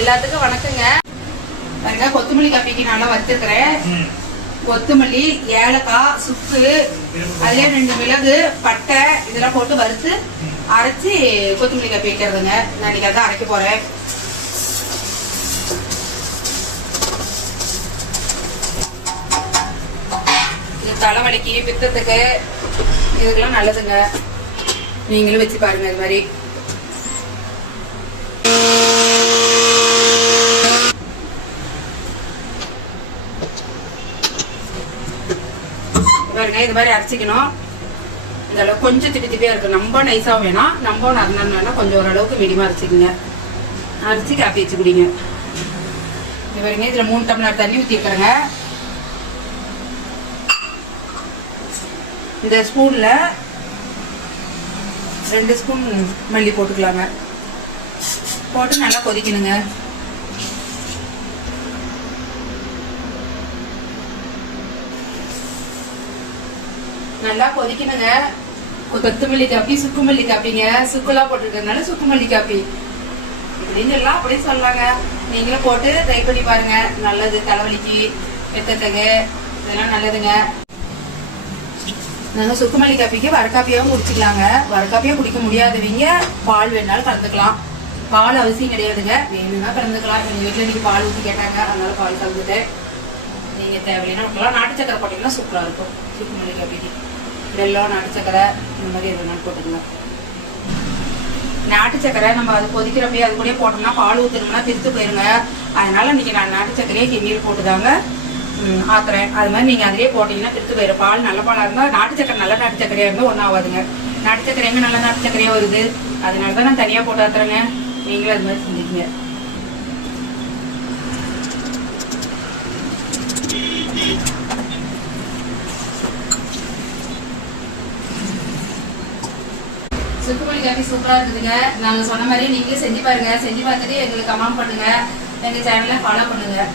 எல்லாத்துக்கும் வணக்கங்க. பாருங்க கொத்தமல்லி காப்பிக்கு நல்லா வச்சிருக்கிறேன். கொத்தமல்லி ஏலக்காய் சுக்கு அதுலயே ரெண்டு மிளகு பட்டை இதெல்லாம் போட்டு வறுத்து அரைச்சி கொத்தமல்லி காப்பி வைக்கிறதுங்க. நான் இன்னைக்கு அதான் அரைக்க போறேன். இது தலைவலிக்கு பித்தத்துக்கு இதுக்கெல்லாம் நல்லதுங்க. நீங்களும் வச்சு பாருங்க இது மாதிரி. பாருங்க இது மாதிரி அரைச்சிக்கணும். இந்த அளவு கொஞ்சம் திப்பி திப்பியா இருக்கு ரொம்ப நைஸாக வேணாம். ரொம்ப நறுநன்னு வேணாம். கொஞ்சம் ஓரளவுக்கு மீடியமாக அரைச்சிக்கோங்க. அரைச்சி காப்பி வச்சு குடிங்க. இது பாருங்க இதுல மூணு டம்ளர் தண்ணி ஊற்றிக்கிறேங்க இந்த ஸ்பூன்ல ரெண்டு ஸ்பூன் மல்லி போட்டுக்கலாங்க. போட்டு நல்லா கொதிக்கணுங்க. நல்லா கொதிக்கணுங்க. கொத்தமல்லி காப்பி சுக்குமல்லி காப்பிங்க சுக்குலாம் போட்டிருக்கிறதுனால சுக்குமல்லி காப்பி இப்படின்னு எல்லாம் அப்படியே சொல்லலாங்க நீங்களும் போட்டு ட்ரை பண்ணி பாருங்க. நல்லது தலைவலிக்கு வெத்தத்தகு இதெல்லாம் நல்லதுங்க. நாங்கள் சுக்குமல்லி காப்பிக்கு வரக்காப்பியாகவும் குடிச்சிக்கலாங்க. வரக்காப்பியாக குடிக்க முடியாதவங்க பால் வேணாலும் கலந்துக்கலாம். பால் அவசியம் கிடையாதுங்க. வேணும்னா கலந்துக்கலாம். எங்கள் வீட்டில் நீங்கள் பால் ஊற்றி கேட்டாங்க. அதனால பால் கலந்துட்டு நீங்கள் தேவையில்லைன்னா நாட்டு சக்கரை போட்டிங்கன்னா சூப்பராக இருக்கும். சுக்குமல்லி காப்பிக்கு வெல்லம் நாட்டு சக்கரை இந்த மாதிரி எது வேணாலும் போட்டுக்கலாம் நாட்டு சக்கரை நம்ம அது கொதிக்கிறப்பயே அது கூடயே போட்டோம்னா பால் ஊற்றணும்னா பிரித்து போயிருங்க. அதனால இன்னைக்கு நான் நாட்டு சக்கரையே கிண்ணியில் போட்டுதாங்க ஆக்குறேன். அது மாதிரி நீங்கள் அதிலே போட்டீங்கன்னா பிரித்து போயிடும் பால் நல்ல பாலாக இருந்தால் நாட்டு சக்கரை நல்ல நாட்டு சக்கரையாக இருந்தால் ஒன்றும் ஆகாதுங்க நாட்டு சக்கரை எங்கே நல்ல நாட்டு சக்கரையாக வருது? அதனால தான் நான் தனியாக போட்டு ஆத்துறேங்க நீங்களும் அது மாதிரி செஞ்சுக்கங்க. சுக்குமல்லி காஃபி சூப்பராக இருக்குதுங்க. நாங்கள் சொன்ன மாதிரி நீங்களும் செஞ்சு பாருங்கள் செஞ்சு பார்த்துட்டு எங்களுக்கு கமெண்ட் பண்ணுங்கள் எங்கள் சேனலை ஃபாலோ பண்ணுங்கள்